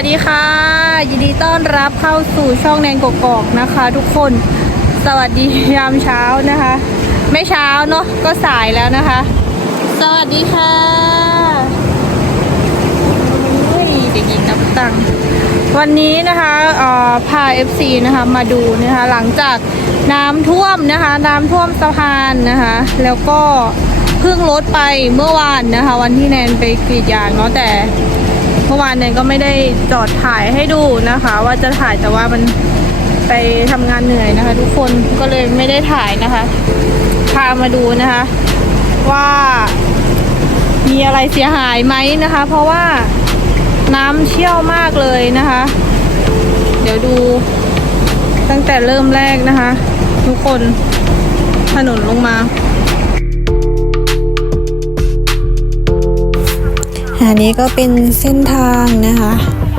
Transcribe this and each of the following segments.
วัสดีค่ะ ยินดีต้อนรับเข้าสู่ช่องแนนกกอกนะคะ ทุกคนสวัสดียามเช้านะคะ ไม่เช้าเนาะก็สายแล้วนะคะ สวัสดีค่ะเฮ้ยเด็กหญิงนับตังวันนี้นะคะเอ่อพา FC นะคะมาดูนะคะหลังจากน้ำท่วมนะคะ น้ำท่วมสะพานนะคะ แล้วก็เพิ่งลดไปเมื่อวานนะคะ วันที่แนนไปกรีดยางเนาะแต่ เมื่อวานเนี่ยก็ไม่ได้จอดถ่ายให้ดูนะคะ ว่าจะถ่ายแต่ว่ามันไปทำงานเหนื่อยนะคะ ทุกคนก็เลยไม่ได้ถ่ายนะคะ พามาดูนะคะ ว่ามีอะไรเสียหายไหมนะคะ เพราะว่าน้ำเชี่ยวมากเลยนะคะ เดี๋ยวดูตั้งแต่เริ่มแรกนะคะ ทุกคนถนนลงมา อันนี้ก็เป็นเส้นทางนะคะ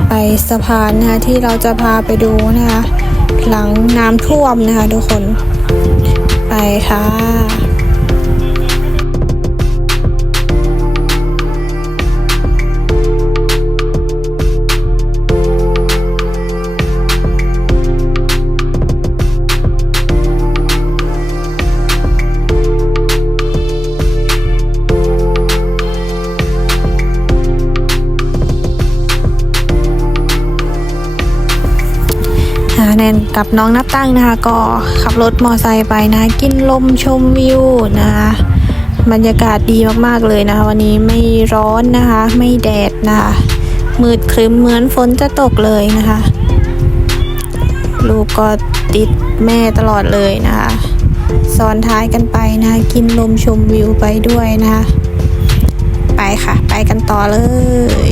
ไปสะพานนะคะที่เราจะพาไปดูนะคะ หลังน้ำท่วมนะคะทุกคน ไปค่ะ กับน้องนับตั้งนะคะก็ขับรถมอไซค์ไปนะกินลมชมวิวนะคะบรรยากาศดีมากๆเลยนะคะ วันนี้ไม่ร้อนนะคะ ไม่แดดนะคะมืดครึ้มเหมือนฝนจะตกเลยนะคะ ลูกก็ติดแม่ตลอดเลยนะคะซ้อนท้ายกันไปนะคะกินลมชมวิวไปด้วยนะคะ ไปค่ะ ไปกันต่อเลย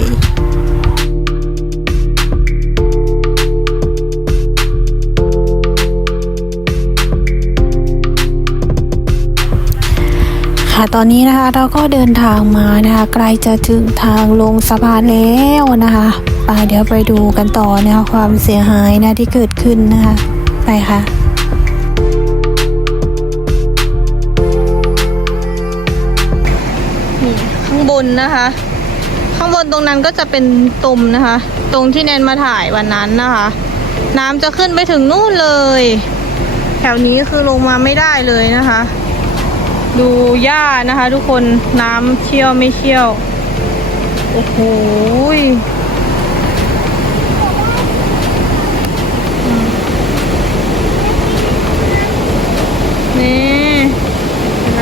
ค่ะตอนนี้นะคะเราก็เดินทางมานะคะใกล้จะถึงทางลงสะพานแล้วนะคะไปเดี๋ยวไปดูกันต่อนะคะความเสียหายนะที่เกิดขึ้นนะคะไปค่ะนี่ข้างบนนะคะ ข้างบนตรงนั้นก็จะเป็นตุ่มนะคะ ตรงที่แนนมาถ่ายวันนั้นนะคะ น้ำจะขึ้นไปถึงนู่นเลย แถวนี้คือลงมาไม่ได้เลยนะคะ ดูหญ้านะคะ ทุกคนน้ำเชี่ยวไม่เชี่ยว โอ้โหนี่เห็นไหม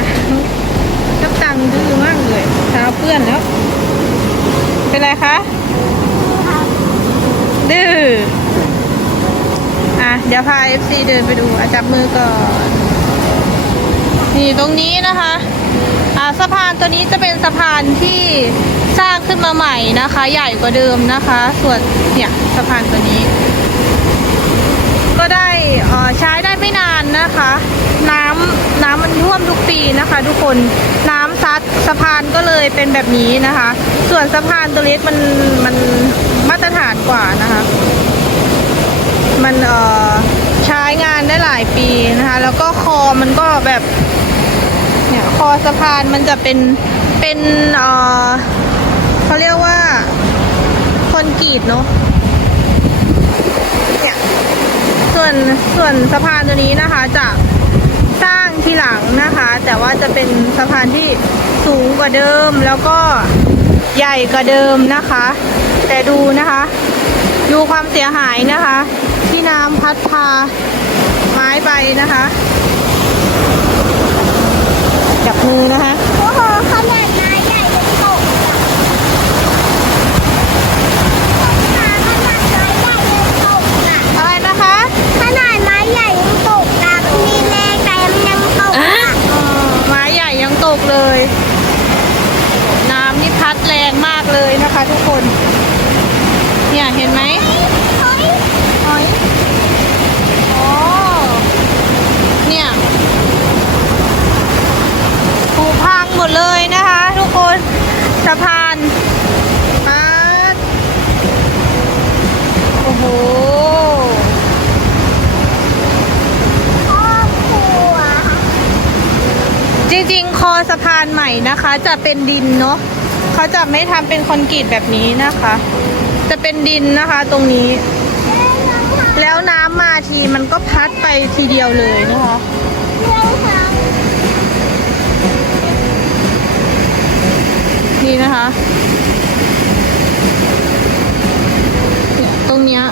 จับตังค์ดื้อมากเลยเท้าเปื้อนแล้ว เป็นไรคะ ดื้ออะ เดี๋ยวพา FC เดินไปดูอจับมือก่อน นี่ตรงนี้นะคะอ่าสะพานตัวนี้จะเป็นสะพานที่สร้างขึ้นมาใหม่นะคะ ใหญ่กว่าเดิมนะคะ ส่วนเนี่ยสะพานตัวนี้ ก็ได้อ่อใช้ได้ไม่นานนะคะ น้ำน้ำมันท่วมทุกปีนะคะ ทุกคนน้ำซัดสะพานก็เลยเป็นแบบนี้นะคะ ส่วนสะพานตัวเล็กมันมันมาตรฐานกว่านะคะ มันเอ่อใช้งานได้หลายปีนะคะ แล้วก็คอมันก็แบบ อสะพานมันจะเป็นเป็นเออเขาเรียกว่าคอนกรีตเนาะเนี่ยส่วนส่วนสะพานตัวนี้นะคะจะสร้างทีหลังนะคะ แต่ว่าจะเป็นสะพานที่สูงกว่าเดิมแล้วก็ใหญ่กว่าเดิมนะคะ แต่ดูนะคะ ดูความเสียหายนะคะ ที่น้ำพัดพาไม้ไปนะคะ จับมือนะคะโอ้โหขนาดไม้ใหญ่ยังตกอะขนาดไม้ใหญ่ยังตกอะอะไรนะคะขนาดไม้ใหญ่ยังตกอะมีแรงแต่ยังตกอะเออไม้ใหญ่ยังตกเลย น้ำนี่พัดแรงมากเลยนะคะทุกคน เนี่ยเห็นไหมเฮ้ยหอย อ๋อ เนี่ยผูพังหมดเลยนะคะ ทุกคน สะพานมาดโอ้โหครอบครัวจริงๆ คอสะพานใหม่นะคะ จะเป็นดินเนาะเขาจะไม่ทำเป็นคอนกรีตแบบนี้นะคะ จะเป็นดินนะคะตรงนี้ แล้วน้ำมาทีมันก็พัดไปทีเดียวเลยนะคะ นะคะตรงเนี้ย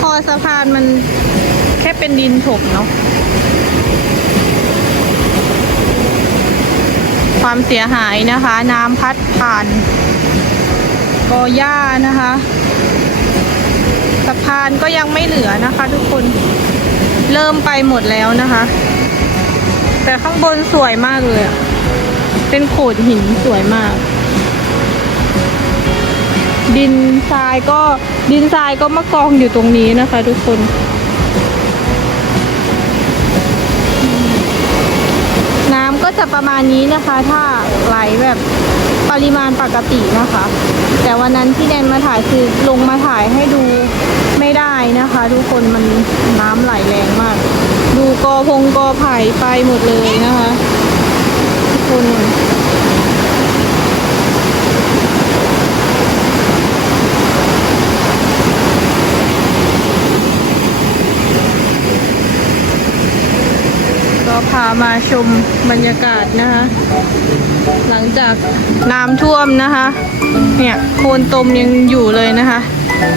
คอสะพานมันแค่เป็นดินถมเนาะความเสียหายนะคะ น้ำพัดผ่านกอหญ้านะคะสะพานก็ยังไม่เหลือนะคะ ทุกคนเริ่มไปหมดแล้วนะคะ แต่ข้างบนสวยมากเลยเป็นโขดหินสวยมาก ดินทรายก็ดินทรายก็มากองอยู่ตรงนี้นะคะ ทุกคน น้ำก็จะประมาณนี้นะคะ ถ้าไหลแบบปริมาณปกตินะคะ แต่วันนั้นที่แนนมาถ่ายคือลงมาถ่ายให้ดูไม่ได้นะคะ ทุกคนมันน้ำไหลแรงมาก ดูกอพงกอไผ่ไปหมดเลยนะคะ ทุกคน พามาชมบรรยากาศนะคะ หลังจากน้ำท่วมนะคะ เนี่ยโคลนตมยังอยู่เลยนะคะ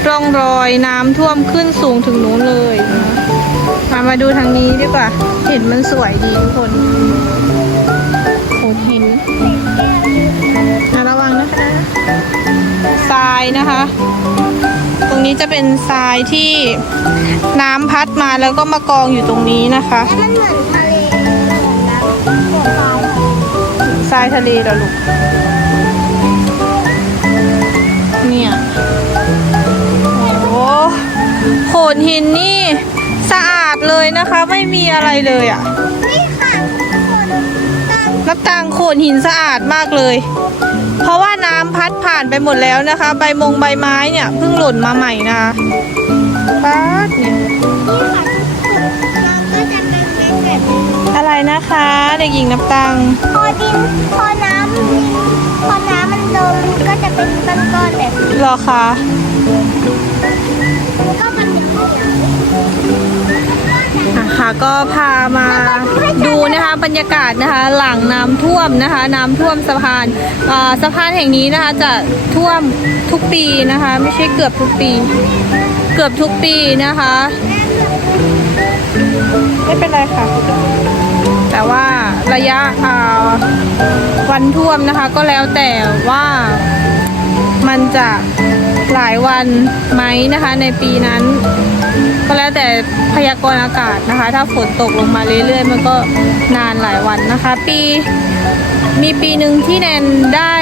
ร่องรอยน้ำท่วมขึ้นสูงถึงนู้นเลยนะมามาดูทางนี้ดีกว่า เห็นมันสวยดีทุกคนโขดหินอะระวังนะคะทรายนะคะ ตรงนี้จะเป็นทรายที่น้ำพัดมาแล้วก็มากองอยู่ตรงนี้นะคะมันเหมือนทะเล ทรายทะเลเหรอลูก เนี่ย โอ้โขดหินนี่ สะอาดเลยนะคะ ไม่มีอะไรเลยอะ่ะนี่ค่ะทุกคนตามน้ำตางโขดหินสะอาดมากเลย เพราะว่าน้ำพัดผ่านไปหมดแล้วนะคะ ใบมงใบไม้เนี่ยเพิ่งหล่นมาใหม่นะคะป๊าดเนี่ย อะไรนะคะ เด็กหญิงน้ำตังพอดินพอน้ำดินพอน้ำมันโดนมันก็จะเป็นก้อนๆแบบนี้เหรอคะก็มันเป็นขยะอะค่ะก็พามาดูนะคะบรรยากาศนะคะหลังน้ำท่วมนะคะ น้ำท่วมสะพานอ่าสะพานแห่งนี้นะคะจะท่วมทุกปีนะคะ ไม่ใช่เกือบทุกปี เกือบทุกปีนะคะ ไม่เป็นไรค่ะแต่ ว่าระยะวันท่วมนะคะ ก็แล้วแต่ว่ามันจะหลายวันไหมนะคะ ในปีนั้น ก็แล้วแต่พยากรณ์อากาศนะคะ ถ้าฝนตกลงมาเรื่อยๆ มันก็นานหลายวันนะคะ ปีมีปีหนึ่งที่แนนได้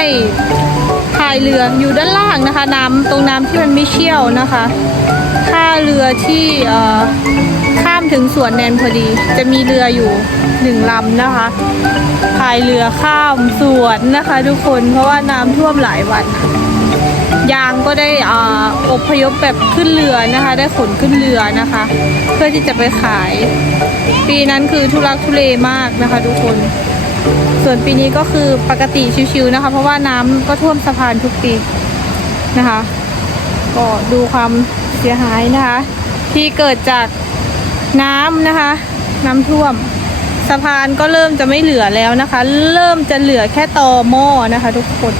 ายเรืออยู่ด้านล่างนะคะน้ำตรงน้ำที่มันไม่เชี่ยวนะคะท่าเรือที่เอ่อข้ามถึงสวนแนนพอดี จะมีเรืออยู่หนึ่งลำนะคะพายเรือข้ามสวนนะคะ ทุกคนเพราะว่าน้ำท่วมหลายวัน ยางก็ได้ออพยพแบบขึ้นเรือนะคะ ได้ขนขึ้นเรือนะคะ เพื่อที่จะไปขาย ปีนั้นคือทุลักทุเลมากนะคะ ทุกคน ส่วนปีนี้ก็คือปกติชิวๆนะคะ เพราะว่าน้ำก็ท่วมสะพานทุกปีนะคะ ก็ดูความเสียหายนะคะ ที่เกิดจากน้ำนะคะ น้ำท่วมสะพานก็เริ่มจะไม่เหลือแล้วนะคะ เริ่มจะเหลือแค่ตอหม้อนะคะ ทุกคน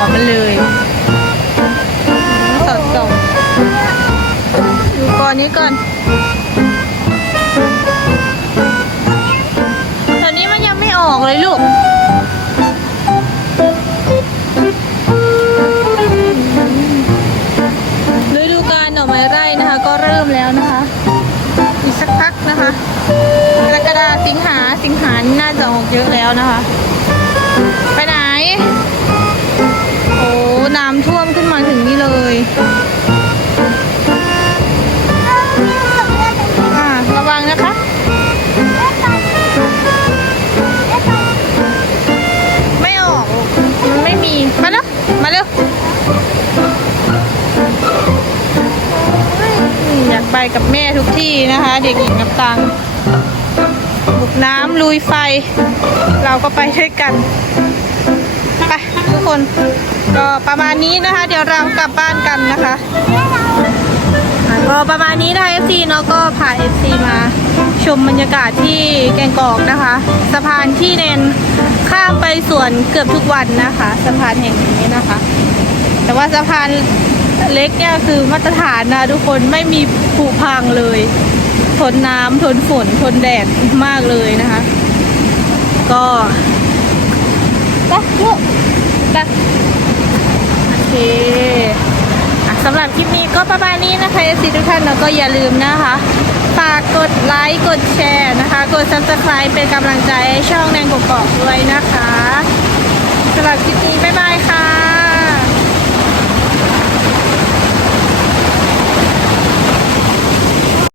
อมันเลยสอดส่องดูกอนี้ก่อนตอนนี้มันยังไม่ออกเลยลูกฤดูกาลหน่อไม้ไร่นะคะ ก็เริ่มแล้วนะคะ อีกสักพักนะคะกรกฎาสิงหาสิงหาน่าจะออกเยอะแล้วนะคะ ไปไหน น้ำท่วมขึ้นมาถึงนี่เลยระวังนะคะไม่ออกมไม่มีมาเร็วมาเร็วอยากไปกับแม่ทุกที่นะคะ เด็กหญิงกับตังบุกน้ำลุยไฟ เราก็ไปด้วยกัน ไปทุกคน ก็ประมาณนี้นะคะ เดี๋ยวเรากลับบ้านกันนะคะก็ประมาณนี้นะคะ FC เนาะก็พา FC มาชมบรรยากาศที่แกงกอกนะคะ สะพานที่เนนข้ามไปสวนเกือบทุกวันนะคะ สะพานแห่งนี้นะคะ แต่ว่าสะพานเล็กเนี่ยคือมาตรฐานนะทุกคนไม่มีผุพังเลย ทนน้ำทนฝนทนแดดมากเลยนะคะ ก็ไปลูกไปโอเคอะสำ หรับคลิปนี้ก็ประมาณนี้นะคะเอซีทุกท่านแล้วก็อย่าลืมนะคะฝากกดไลค์กดแชร์นะคะ กด subscribe เป็นกำลังใจให้ช่องแนงกกอกด้วยนะคะสำหรับคลิปนี้บ๊ายบายค่ะ